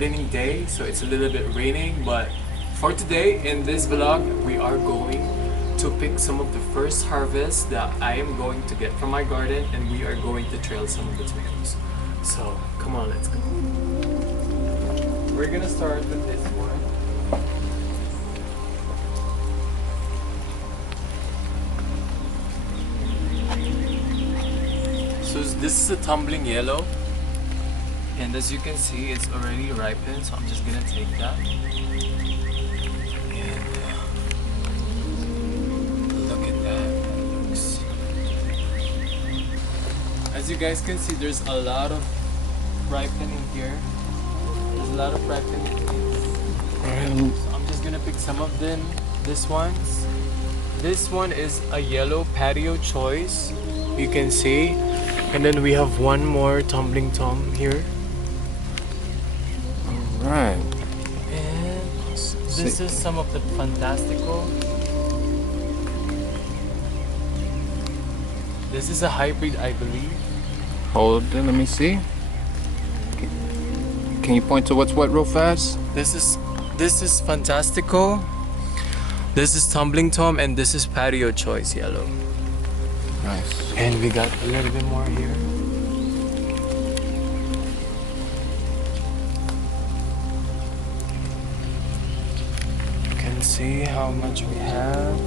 gardening day, so it's a little bit raining, but for today in this vlog we are going to pick some of the first harvest that I am going to get from my garden, and we are going to trail some of the tomatoes. So come on, let's go. We're gonna start with this one. So this is a tumbling yellow, and as you can see it's already ripened, so I'm just gonna take that. And look at that. That looks... As you guys can see, there's a lot of ripening here. There's a lot of ripening things. So I'm just gonna pick some of them. This one is a yellow patio choice, you can see. And then we have one more tumbling tom here. Alright. And this is some of the Fantastico. This is a hybrid, I believe. Hold it, let me see. Can you point to what's what real fast? This is Fantastico. This is tumbling tom, and this is patio choice yellow. Nice. And we got a little bit more here. You can see how much we have.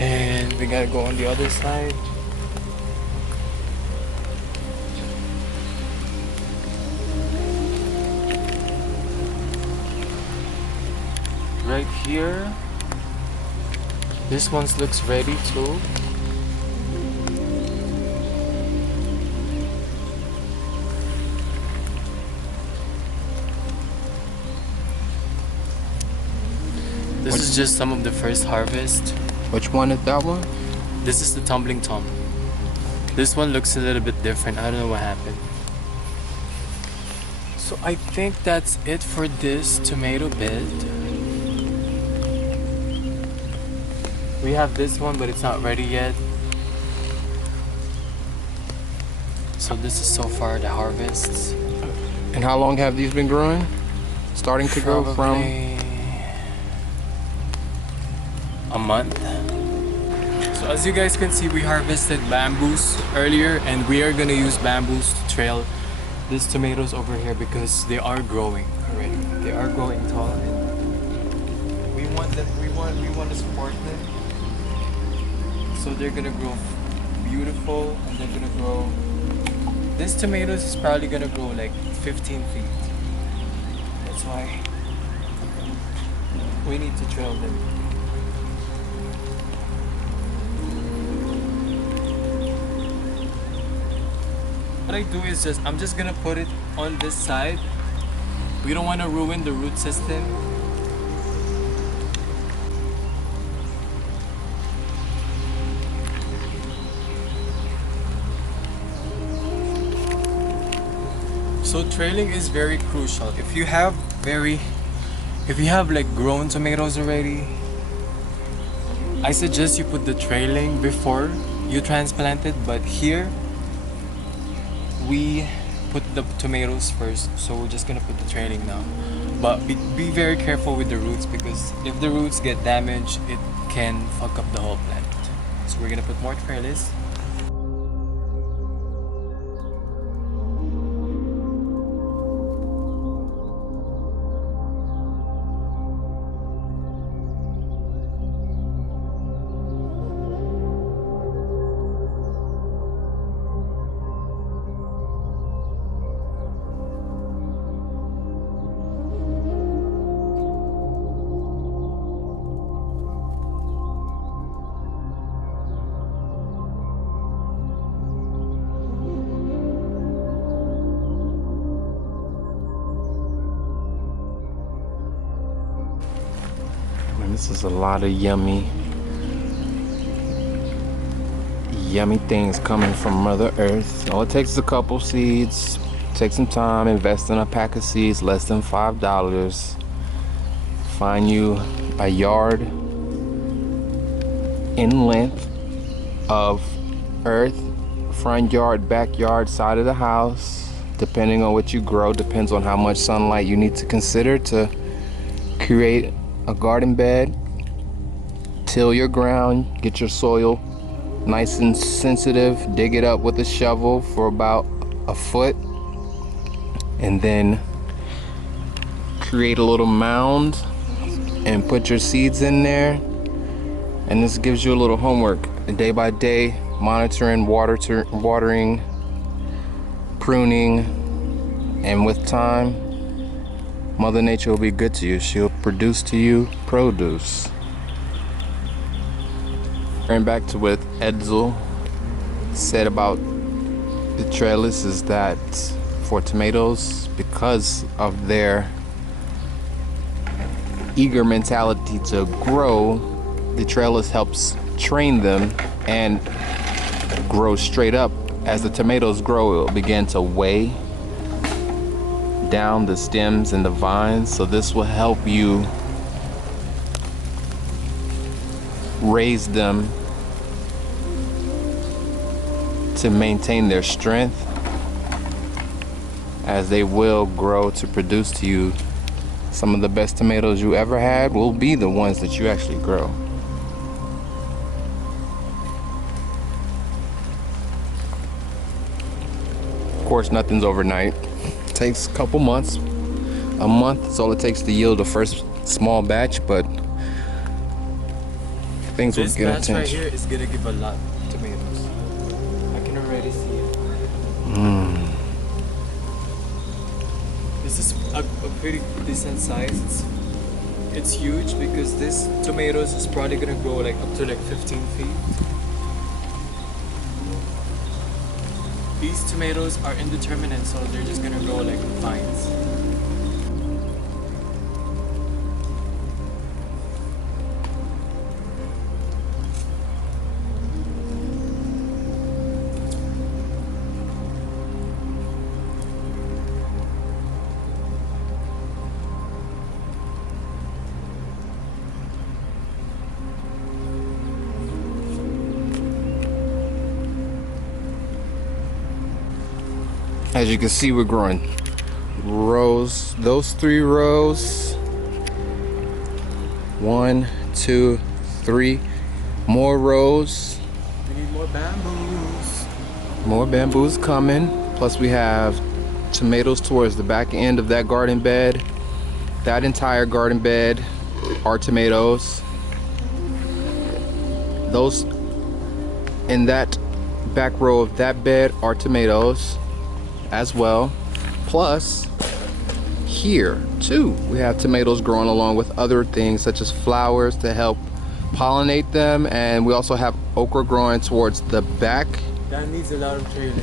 And we gotta go on the other side. Right here. This one looks ready too. This is just some of the first harvest. Which one is that one? This is the tumbling tom. This one looks a little bit different. I don't know what happened. So I think that's it for this tomato bed. We have this one, but it's not ready yet. So this is so far the harvests. And how long have these been growing? Starting to grow from? Probably a month. So as you guys can see, we harvested bamboos earlier, and we are gonna use bamboos to trail these tomatoes over here because they are growing already. They are growing tall, and we want to support them. So they're gonna grow beautiful, and they're gonna grow. This tomatoes is probably gonna grow like 15 feet. That's why we need to trail them. What I do is I'm just gonna put it on this side. We don't want to ruin the root system. So trailing is very crucial. If you have like grown tomatoes already, I suggest you put the trailing before you transplant it, but here we put the tomatoes first, so we're just gonna put the trailing now. But be very careful with the roots, because if the roots get damaged, it can fuck up the whole plant. So we're gonna put more trellis. This is a lot of yummy things coming from Mother Earth. All it takes is a couple seeds. Take some time, invest in a pack of seeds, less than $5. Find you a yard in length of earth, front yard, backyard, side of the house. depending on what you grow, depends on how much sunlight you need to consider to create a garden bed. Till your ground, get your soil nice and sensitive, dig it up with a shovel for about a foot, and then create a little mound and put your seeds in there. And this gives you a little homework, day by day, monitoring, watering, pruning, and with time, Mother Nature will be good to you. She'll produce to you produce. Going back to what Edsel said about the trellis is that for tomatoes, because of their eager mentality to grow, the trellis helps train them and grow straight up. As the tomatoes grow, it will begin to weigh down the stems and the vines. So this will help you raise them to maintain their strength, as they will grow to produce to you some of the best tomatoes you ever had will be the ones that you actually grow. Of course, nothing's overnight. It takes a couple months. A month is all it takes to yield the first small batch, but things will This get batch right attention. here is gonna give a lot of tomatoes. I can already see it. This is a pretty decent size. It's huge because this tomatoes is probably gonna grow like up to like 15 feet. These tomatoes are indeterminate, so they're just gonna grow like vines. As you can see, we're growing rows, those 3 rows. 1, 2, 3 more rows. We need more bamboos. More bamboos coming. Plus we have tomatoes towards the back end of that garden bed. That entire garden bed are tomatoes. Those in that back row of that bed are tomatoes as well. Plus here too, we have tomatoes growing along with other things such as flowers to help pollinate them, and we also have okra growing towards the back, That needs a lot of trailing.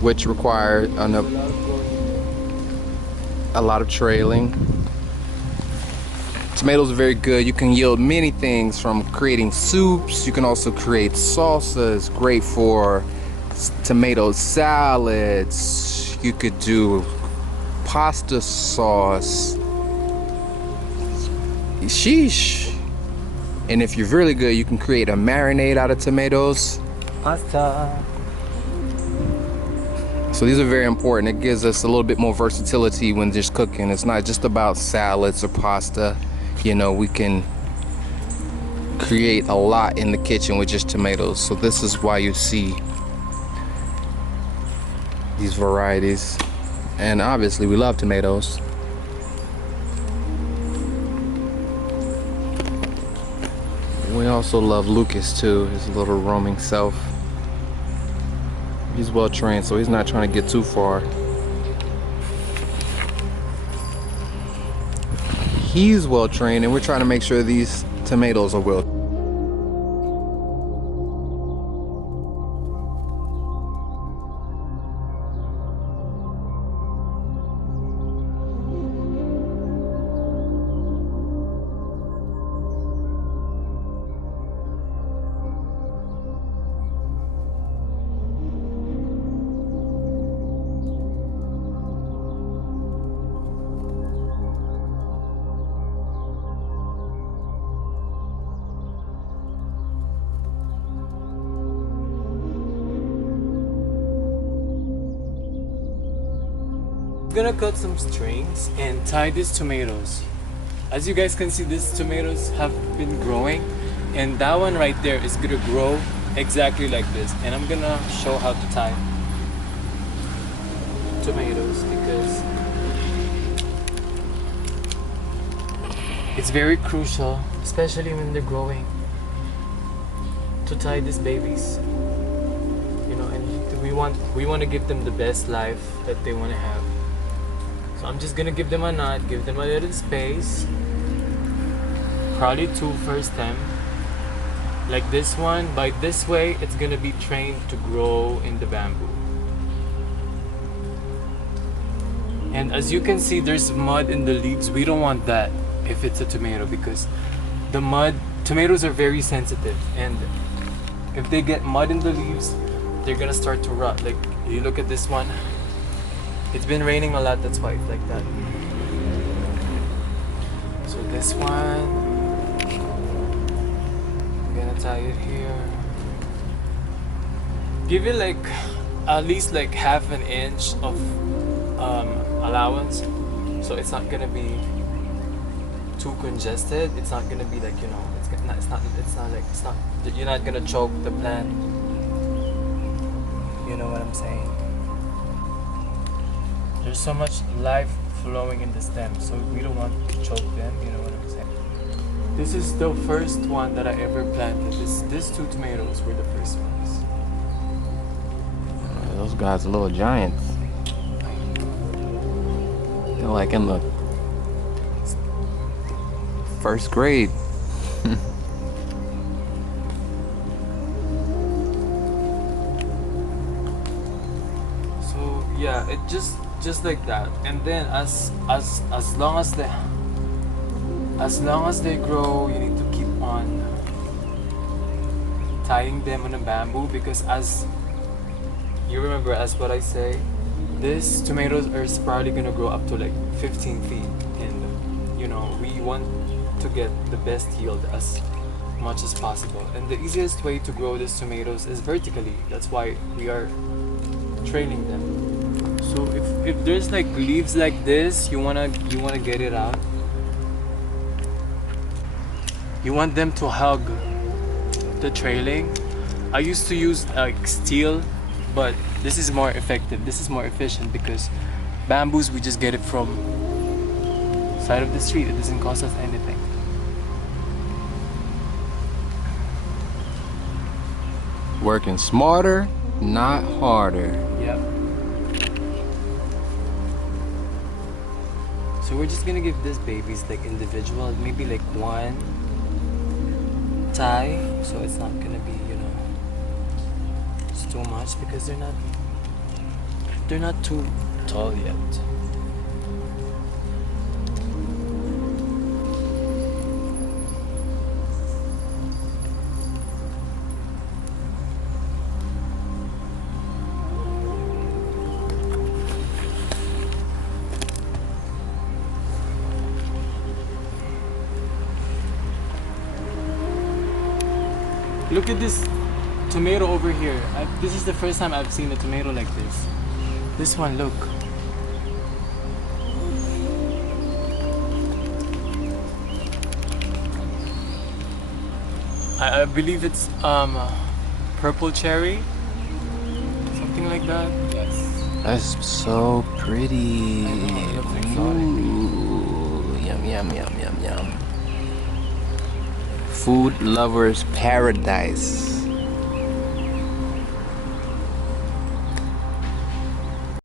which require A lot of growing. a lot of trailing. Tomatoes are very good. You can yield many things from creating soups. You can also create salsas, great for tomato salads. You could do pasta sauce. Sheesh. And if you're really good, you can create a marinade out of tomatoes. Pasta. So these are very important. It gives us a little bit more versatility when just cooking. It's not just about salads or pasta. You know, we can create a lot in the kitchen with just tomatoes. So this is why you see these varieties. And obviously we love tomatoes. We also love Lucas too, his little roaming self. He's well trained, so he's not trying to get too far. He's well trained, and we're trying to make sure these tomatoes are well. gonna cut some strings and tie these tomatoes. As you guys can see, these tomatoes have been growing, and that one right there is gonna grow exactly like this. And I'm gonna show how to tie tomatoes because it's very crucial, especially when they're growing, to tie these babies. You know, and we want to give them the best life that they want to have. So I'm just gonna give them a knot, give them a little space, probably two for stem, like this one. By this way, it's gonna be trained to grow in the bamboo. And as you can see, there's mud in the leaves. We don't want that if it's a tomato because the mud, tomatoes are very sensitive, and if they get mud in the leaves, they're gonna start to rot. Like you look at this one, it's been raining a lot, that's why it's like that. So this one, I'm gonna tie it here. Give it like at least like half an inch of allowance, so it's not gonna be too congested. It's not gonna be like, you know, you're not gonna choke the plant. You know what I'm saying? There's so much life flowing in the stem, so we don't want to choke them. You know what I'm saying? This is the first one that I ever planted. These two tomatoes were the first ones. Those guys are little giants. They're like in the first grade. So yeah, it just like that. And then as long as they grow, you need to keep on tying them on a bamboo, because as you remember, as what I say, these tomatoes are probably gonna grow up to like 15 feet, and you know, we want to get the best yield as much as possible. And the easiest way to grow these tomatoes is vertically. That's why we are trailing them. So if there's like leaves like this, you wanna get it out. You want them to hug the trailing. I used to use like steel, but this is more effective. This is more efficient because bamboos, we just get it from side of the street. It doesn't cost us anything. Working smarter, not harder. Yep. So we're just gonna give these babies like individual, maybe like one tie, so it's not gonna be, you know, it's too much because they're not too tall yet. Look at this tomato over here. This is the first time I've seen a tomato like this. This one, look. I believe it's purple cherry, something like that. Yes. That's so pretty. It looks exotic. Ooh, yum, yum, yum, yum, yum. Food lovers paradise.